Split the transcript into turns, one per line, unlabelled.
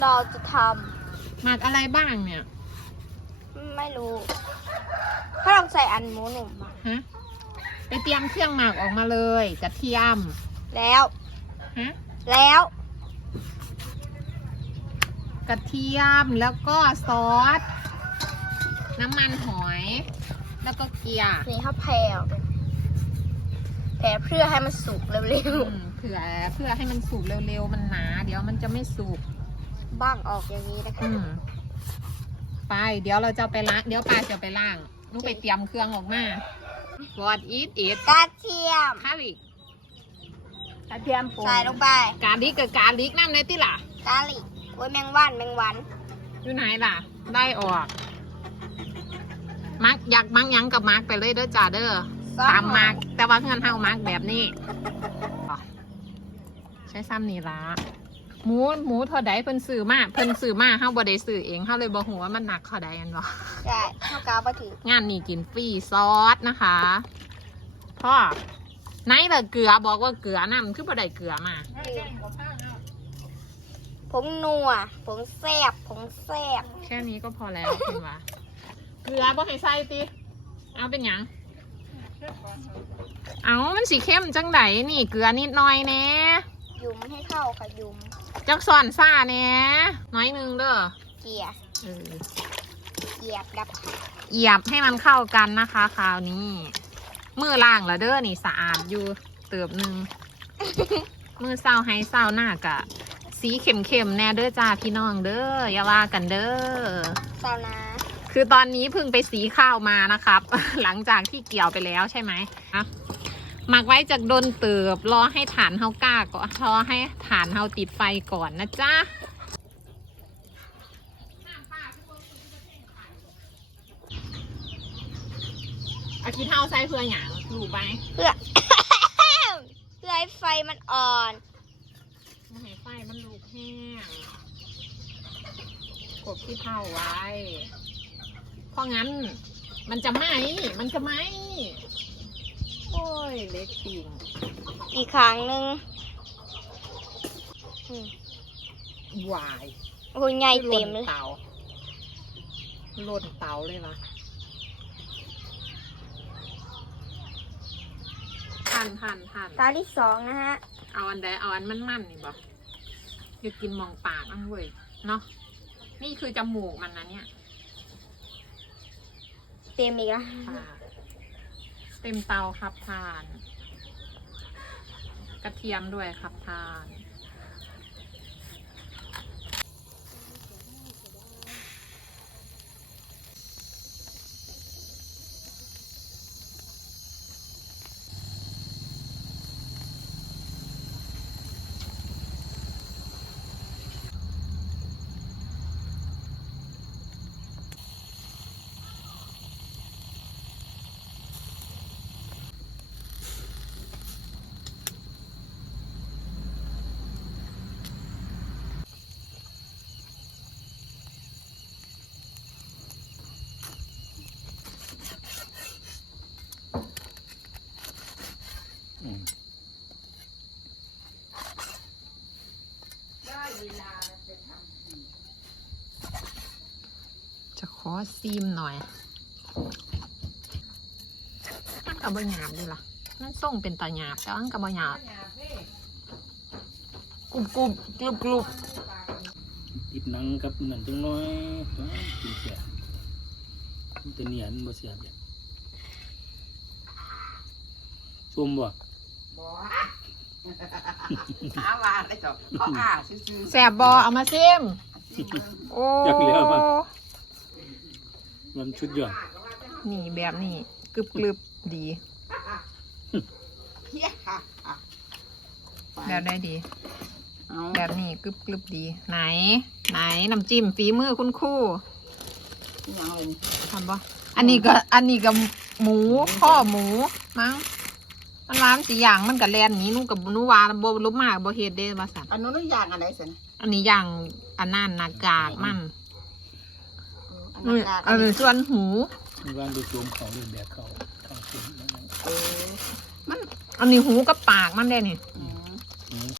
เราจะท
หมักอะไรบ้างเนี่ย
ำไม่รู้ถ้าลองใส่อันหมูหนุ่มมา
ฮะไปเตรียมเครื่องหมักออกมาเลย กระเทียม
แล้ว
ฮะ
แล้ว
กระเทียมแล้วก็ซอสน้ำมันหอยแล้วก็เกลือ
นี่ข้าวแผ่แผ่เพื่อให้มันสุกเร็ว
เพื่อให้มันสุกเร็วๆมันหนาเดี๋ยวมันจะไม่สุก
ๆบ้างออกอย่างนี้นะคะ
ไปเดี๋ยวเราจะไปล้างเดี๋ยวปลาจะไปล้างนุไปเตรียมเครื่องออกมา What is it
กระเทียม
คาริกกระเทียมป่น
ใส่ลงไป
กาลิกกับกาลิกน้ำในที่ล่ะ
กาลิกโอ้ยแมงวัน
อยู่ไหนล่ะ ได้ออกมักอยากมักยังกับมักไปเลยเด้อจ่าเด้อตามมักแต่ว่าเพื่อนเฮามักแบบนี้ใช้ซ้ำนี่ละหมูเท่าใดเพิ่นซื้อมาเฮาบ่ได้ซื้อเองเฮาเลยบ่ฮู้ว่ามันหนักเท่าใดอันบ่
ใช่ข้าวกาปลาถือง
านนี้กินฟรีซอสนะคะพ่อไหนล่ะเกลือบอกว่าเกลือน้ำคือบ่ได้เกลือมา
ผงนัวผงแซ่บ
แค่นี้ก็พอแล้วคุณว่าเกลือบ่ให้ใส่ติเอาเป็นหยังเอามันสีเข้มจังไดนี่เกลือนิดหน่อยแน่
ยุ้มให้เข้าค่ะยุ้ม
จักซ่อนซ่าแน่น้อยนึงเด้อ
เกียร์
เออ
เหยียบดับ
เหยียบให้มันเข้ากันนะคะคราวนี้มือล่างแล้วเด้อนี่สะอาดอยู่เติบหนึ่ง มือเศร้าให้เศร้าหน้ากะสีเข้มๆแน่เด้อจ้าพี่น้องเด้ออย่าว่ากันเด้อ
ซาวนา
คือตอนนี้เพิ่งไปสีข้าวมานะครับ หลังจากที่เกี่ยวไปแล้วใช่ไหมหมักไว้จากโดนเติบรอให้ฐานเฮาก้าก่อนรอให้ฐานเฮาติดไฟก่อนนะจ๊ะอาคิดเฮาใส่เพื่ออย่างรู้ไหม
เพื่อ เพื่อให้ไฟมันอ่อน
ไม่ให้ไฟมันลุกแห้งกดที่เท่าไว้ เพราะงั้นมันจะไหมโอ้ยเล็กปิ่ง
อีกครั้งหนึ่ง
วาย
โอ้ยใหญ่เต็มเลย
เตาหล่นเตาเลยวะทัน
ตาที่สองนะฮะ
เอาอันใดเอาอันมันนี่บ่อยากกินมองปากอันเว้ยเนาะนี่คือจมูกมันนะเนี่ย
เต็มอีกแล้ว
เต็มเตาครับทาน กระเทียมด้วยครับทาน จะขอซีมหน่อย มันกับบะหยาบด้วยล่ะมันส่งเป็นตาหยาบแต่ว่ากับบะหยาบกรุบ
ติดหนังกับนั่นจังน้อยกินเสียมันจะเหนียนบ่เสียแบบชุ่มบ่
หาว่าได้จบเขาอ่าซื่อ
แสบบอเอามาซิมโอ้
อยากเหลือมันชุดยอด
นี่แบบนี้กรึบดี
ๆเพี้ยค่ะไป
แบบได้ดี
เอา
แบบนี้กรึบดี ไหนน้ำจิ้มฝีมือคุณครู่
อย่างเลย
ทำปะอันนี้ก็หมูข้อหมูมั้งมันร้านสีอย่างมันกับแลนนี้นุ่งกับนุ่วาโบลุมากโบเฮดเดมาสั่น
อันนู้นอย่างอะไรสินะ
อันนี้อย่างอันนั่นนากากมัน
อันนั้น
อันนี้ส่วนหู
มันวางดูโจมเขาเรื่องแบบเขาเข้าเสียงนั่น
เออ
อันนี้หูกับปากมันได้นี่
อื